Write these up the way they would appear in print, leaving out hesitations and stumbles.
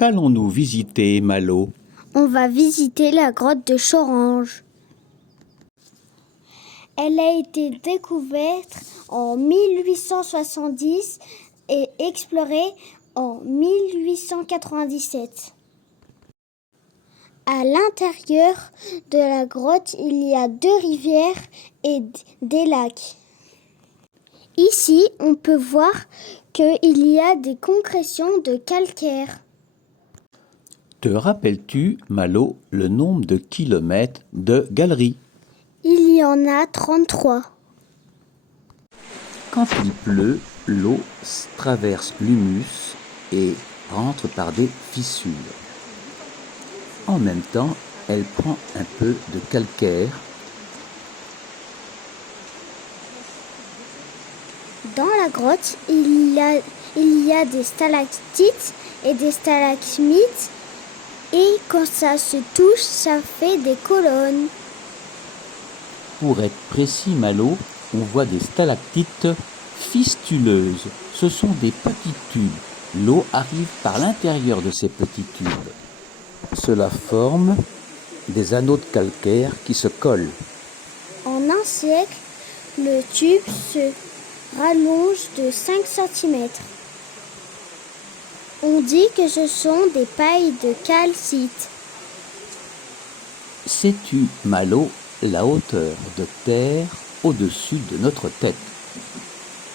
Qu'allons-nous visiter, Malo? On va visiter la grotte de Chorange. Elle a été découverte en 1870 et explorée en 1897. À l'intérieur de la grotte, il y a 2 rivières et des lacs. Ici, on peut voir qu'il y a des concrétions de calcaire. Te rappelles-tu, Malo, le nombre de kilomètres de galeries? Il y en a 33. Quand il pleut, l'eau traverse l'humus et rentre par des fissures. En même temps, elle prend un peu de calcaire. Dans la grotte, il y a des stalactites et des stalagmites. Et quand ça se touche, ça fait des colonnes. Pour être précis, Malo, on voit des stalactites fistuleuses. Ce sont des petits tubes. L'eau arrive par l'intérieur de ces petits tubes. Cela forme des anneaux de calcaire qui se collent. En un siècle, le tube se rallonge de 5 cm. On dit que ce sont des pailles de calcite. Sais-tu, Malo, la hauteur de terre au-dessus de notre tête?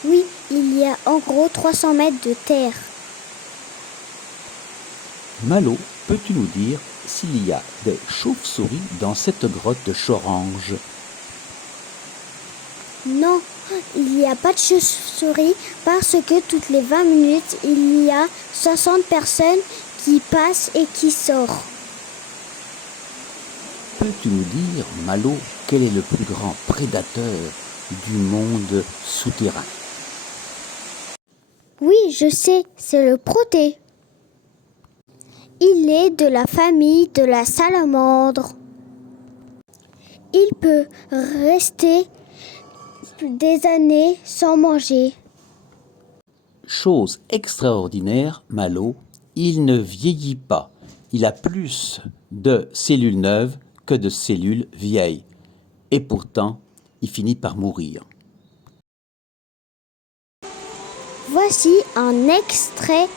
Oui, il y a en gros 300 mètres de terre. Malo, peux-tu nous dire s'il y a des chauves-souris dans cette grotte de Chorange? Non, il n'y a pas de chauve-souris parce que toutes les 20 minutes, il y a 60 personnes qui passent et qui sortent. Peux-tu nous dire, Malo, quel est le plus grand prédateur du monde souterrain? Oui, je sais, c'est le protée. Il est de la famille de la salamandre. Il peut rester des années sans manger. Chose extraordinaire, Malo, il ne vieillit pas. Il a plus de cellules neuves que de cellules vieilles. Et pourtant, il finit par mourir. Voici un extrait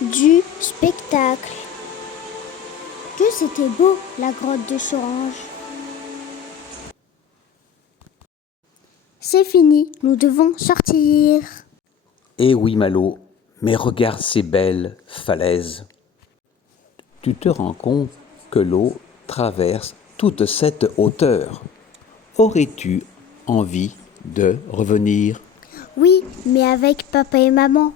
du spectacle. Que c'était beau, la grotte de Chorange. C'est fini, nous devons sortir. Eh oui, Malo, mais regarde ces belles falaises. Tu te rends compte que l'eau traverse toute cette hauteur. Aurais-tu envie de revenir? Oui, mais avec papa et maman.